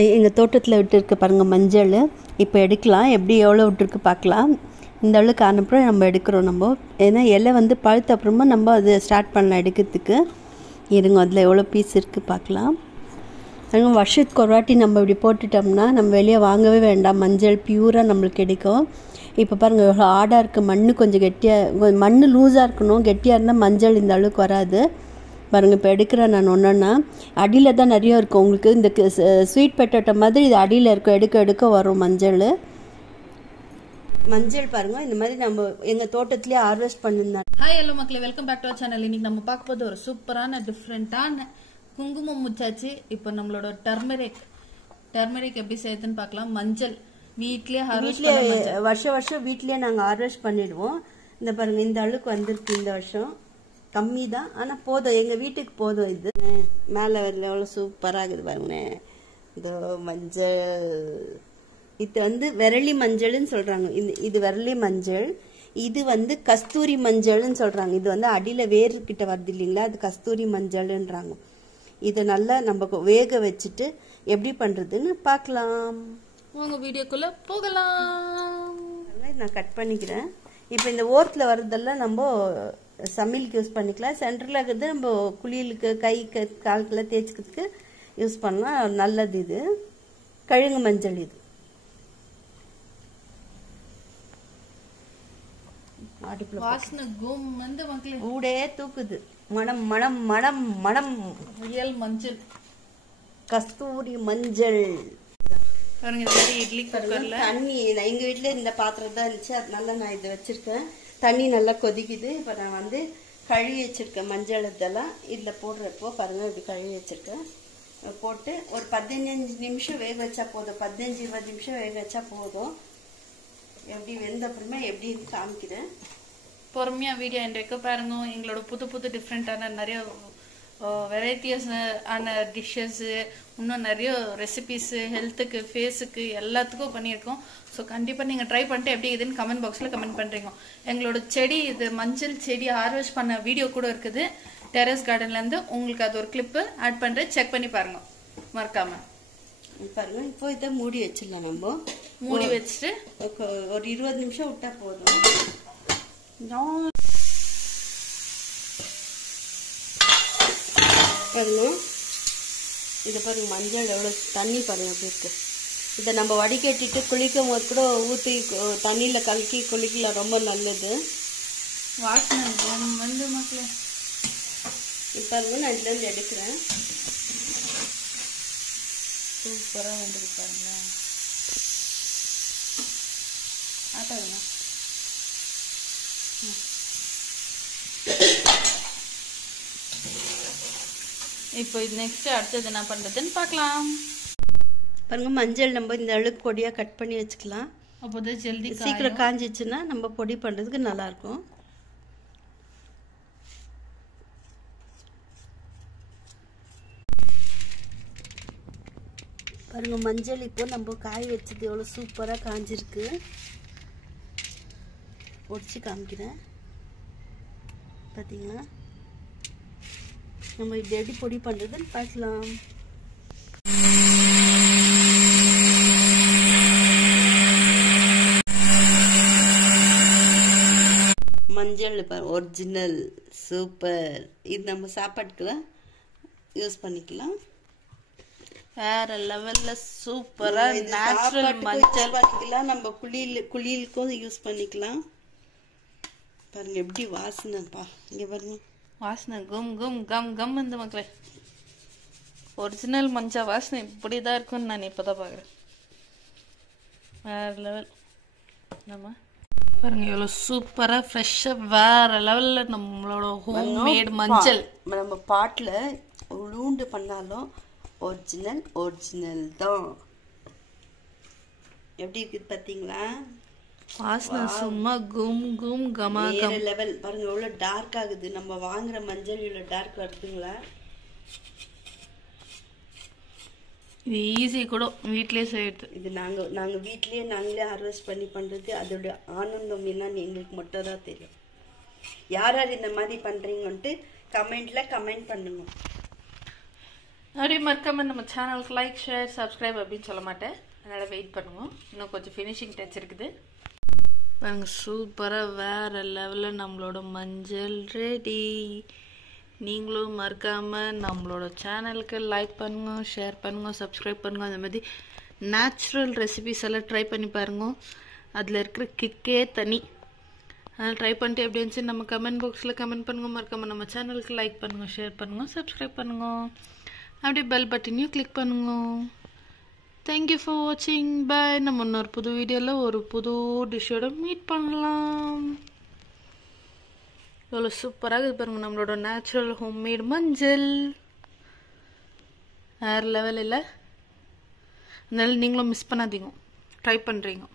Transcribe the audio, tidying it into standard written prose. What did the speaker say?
எங்கள் தோட்டத்தில் விட்டுருக்கு பாருங்கள் மஞ்சள். இப்போ எடுக்கலாம், எப்படி எவ்வளோ விட்டுருக்கு பார்க்கலாம். இந்த அளவுக்கு ஆனப்புறம் நம்ம எடுக்கிறோம். நம்ம ஏன்னா இலை வந்து பழுத்த அப்புறமா நம்ம அதை ஸ்டார்ட் பண்ணலாம் எடுக்கிறதுக்கு. இருங்க, அதில் எவ்வளோ பீஸ் இருக்குது பார்க்கலாம். வருஷத்துக்கு ஒரு வாட்டி நம்ம இப்படி போட்டுட்டோம்னா நம்ம வெளியே வாங்கவே வேண்டாம். மஞ்சள் பியூராக நம்மளுக்கு கிடைக்கும். இப்போ பாருங்கள் எவ்வளோ ஆடாக இருக்குது. மண் கொஞ்சம் கெட்டியாக, மண் லூஸாக இருக்கணும். கெட்டியாக இருந்தால் மஞ்சள் இந்த அளவுக்கு வராது. பாருங்கள் இப்போ எடுக்கிறேன் நான் ஒன்றுன்னா. அடியில் தான் நிறைய இருக்கும். உங்களுக்கு இந்த ஸ்வீட் பொட்டேட்டோ மாதிரி இது அடியில் இருக்கும். எடுக்க வரும் மஞ்சள். பாருங்கள் இந்த மாதிரி நம்ம எங்கள் தோட்டத்திலே ஹார்வெஸ்ட் பண்ணிருந்தோம். ஹாய் ஹலோ மக்களே, welcome back to our channel. இன்னைக்கு நம்ம பார்க்க போது ஒரு சூப்பரான டிஃப்ரெண்டான குங்குமம் முச்சாச்சு. இப்போ நம்மளோட டர்மரிக் எப்படி செய்யுதுன்னு பார்க்கலாம். மஞ்சள் வீட்லயே வருஷம் வீட்லயே நாங்கள் ஹார்வெஸ்ட் பண்ணிடுவோம். இந்த பாருங்க இந்த அளவுக்கு வந்திருக்கு. இந்த வருஷம் கம்மி தான், ஆனால் போதும், எங்கள் வீட்டுக்கு போதும். இது மேலே வரல எவ்வளோ சூப்பராக இருக்குது பாருங்களேன். இந்த மஞ்சள் இது வந்து விரலி மஞ்சள்னு சொல்கிறாங்க. இது விரலி மஞ்சள். இது வந்து கஸ்தூரி மஞ்சள்னு சொல்கிறாங்க. இது வந்து அடியில் வேர்கிட்ட வருது இல்லைங்களா, அது கஸ்தூரி மஞ்சள்ன்றாங்க. இதை நல்லா நம்ம வேக வச்சுட்டு எப்படி பண்ணுறதுன்னு பார்க்கலாம். உங்க வீடியோக்குள்ளே போகலாம். நான் கட் பண்ணிக்கிறேன். இப்போ இந்த ஓரத்தில் வர்றதெல்லாம் நம்ம சமையலுக்கு யூஸ் பண்ணிக்கலாம். சென்டரில் இருக்கிறது நம்ம குளியலுக்கு கை கால்கெல்லாம் தேய்ச்சிக்கிறதுக்கு யூஸ் பண்ணலாம். நல்லது. இது கழுங்கு மஞ்சள். இது வாசனை கும் வந்து மக்களே ஊடே தூக்குது. மனம் மனம் மனம் மனம் ரியல் மஞ்சள், கஸ்தூரி மஞ்சள். இட்லி குக்கர்ல தண்ணி எங்க வீட்டுல இந்த பாத்திரம் தான் இருந்துச்சு, அதனால நான் இதை வச்சிருக்கேன். தண்ணி நல்லா கொதிக்குது. இப்ப நான் வந்து கழுவி வச்சிருக்கேன் மஞ்சள். இதெல்லாம் இதுல போடுறப்போ பாருங்க இப்படி கழுவி வச்சிருக்கேன். போட்டு ஒரு 15 நிமிஷம் வேக வச்சா போதும். 15-20 நிமிஷம் வேக வச்சா போதும். எப்படி வெந்த அப்புறமா எப்படின்னு காமிக்கிறேன். பொறுமையா வீடியோ இன்றைக்கு பாருங்க. எங்களோட புது டிஃப்ரெண்டான நிறைய வெரைட்டிஸ் ஆன டிஷ்ஷஸ், இன்னும் நிறைய ரெசிபிஸ், ஹெல்த்துக்கு, ஃபேஸுக்கு எல்லாத்துக்கும் பண்ணியிருக்கோம். ஸோ கண்டிப்பாக நீங்கள் ட்ரை பண்ணிட்டு எப்படி இதுன்னு கமெண்ட் பாக்ஸில் கமெண்ட் பண்ணுறீங்க. எங்களோட செடி, இது மஞ்சள் செடி ஹார்வெஸ்ட் பண்ண வீடியோ கூட இருக்குது டெரஸ் கார்டன்லேருந்து. உங்களுக்கு அது ஒரு கிளிப்பு ஆட் பண்ணுறேன், செக் பண்ணி பாருங்க மறக்காம. பாருங்க இப்போ இதை மூடி வச்சிடலாம். நம்ம மூடி வச்சுட்டு ஒரு 20 நிமிஷம் விட்டா போதும். பாருங்க இதை பாருங்க மஞ்சள் எவ்வளோ தண்ணி பாருங்க அப்படி இருக்கு. இதை நம்ம வடிகட்டிட்டு குளிக்கும் போது கூட ஊற்றி தண்ணியில் கலக்கி குளிக்கலாம், ரொம்ப நல்லது. வாசனை வந்து மக்களே இப்போ நான் இதுலேருந்து எடுக்கிறேன். சூப்பராக வந்துருக்கு பாருங்களேன். ஆட்டாதுங்க. இப்போ இது நெக்ஸ்ட் அடுத்தது என்ன பண்றதுன்னு பார்க்கலாம். பாருங்க மஞ்சள் நம்ம இந்த அளவுக்கு பொடியா கட் பண்ணி வச்சுக்கலாம். அப்போதான் ஜல்தி சீக்கிரம் காஞ்சிச்சுன்னா நம்ம பொடி பண்றதுக்கு நல்லா இருக்கும். பாருங்க மஞ்சள் இப்போ நம்ம காய வச்சது எவ்வளவு சூப்பரா காஞ்சிருக்கு. ஒடிச்சு காமிக்கிறேன் பாத்தீங்களா. நம்ம இப்படி எப்படி பொடி பண்றதுன்னு பார்க்கலாம். மஞ்சள் ஒரிஜினல் சூப்பர். இது நம்ம சாப்பாட்டுக்குலாம் யூஸ் பண்ணிக்கலாம். வேற லெவல்ல சூப்பரா நேச்சுரல் மஞ்சள் பண்ணிக்கலாம். நம்ம குளியலுக்கும் யூஸ் பண்ணிக்கலாம். பாருங்க எப்படி வாசனைப்பா. இங்க பாருங்க வாசனை கும் கும் கம் கம் இந்த மக்களே. ஒரிஜினல் மஞ்சள் வாசனை இப்படிதான் இருக்கும்னு நான் இப்பதான் பாக்குறேன். வேற லெவல். நம்ம பாருங்க எவ்வளவு சூப்பரா ஃப்ரெஷ்ஷா வேற லெவல்ல நம்மளோட ஹோம் மேட் மஞ்சள். நம்ம பாட்டில் உளுந்து பண்ணாலும் ஒரிஜினல் தான். எப்படி இருக்குது பாத்தீங்களா. வாசனை சும்மா கும் கும் கமா கம் லெவல். பாருங்க எவ்வளவு டார்க் ஆகுது. நம்ம வாங்குற மஞ்சள் இவ்வளவு டார்க் வருதுங்களா. இது ஈஸி கூட வீட்லயே செய்யுது. இது நாங்க வீட்லயே நாங்களே ஹார்வெஸ்ட் பண்ணி பண்றது. அதோட ஆனந்தம் என்னன்னு எங்களுக்கு மட்டும் தான் தெரியும். யார் யார் இந்த மாதிரி பண்றீங்கன்ட்டு கமெண்ட்ல கமெண்ட் பண்ணுங்க. அப்படியே மறக்காம நம்ம சேனலுக்கு லைக் ஷேர் சப்ஸ்கிரைப் அப்படின்னு சொல்ல மாட்டேன், அதனால் வெயிட் பண்ணுவோம். இன்னும் கொஞ்சம் ஃபினிஷிங் டச் இருக்குது பாருங்க. சூப்பராக வேறு லெவலில் நம்மளோட மஞ்சள் ரெடி. நீங்களும் மறக்காமல் நம்மளோட சேனலுக்கு லைக் பண்ணுங்க, ஷேர் பண்ணுங்க, சப்ஸ்கிரைப் பண்ணுங்க. அந்த மாதிரி நேச்சுரல் ரெசிபிஸ் எல்லாம் ட்ரை பண்ணி பாருங்க, அதில் இருக்கிற கிக்கே தனி. அதனால் ட்ரை பண்ணிட்டு எப்படி இருந்துச்சு நம்ம கமெண்ட் பாக்ஸில் கமெண்ட் பண்ணுங்க. மறக்காமல் நம்ம சேனலுக்கு லைக் பண்ணுங்க, ஷேர் பண்ணுங்க, சப்ஸ்கிரைப் பண்ணுங்க. அப்படியே பெல் பட்டனையும் கிளிக் பண்ணுங்க. தேங்க்யூ ஃபார் வாட்சிங். பாய். நம்ம இன்னொரு புது வீடியோவில் ஒரு புது டிஷ்ஷோட மீட் பண்ணலாம். எவ்வளோ சூப்பராக இது பாருங்க, நம்மளோட நேச்சுரல் ஹோம்மேட் மஞ்சள் வேறு லெவல் இல்லை. அதனால நீங்களும் மிஸ் பண்ணாதீங்க, ட்ரை பண்ணுறீங்க.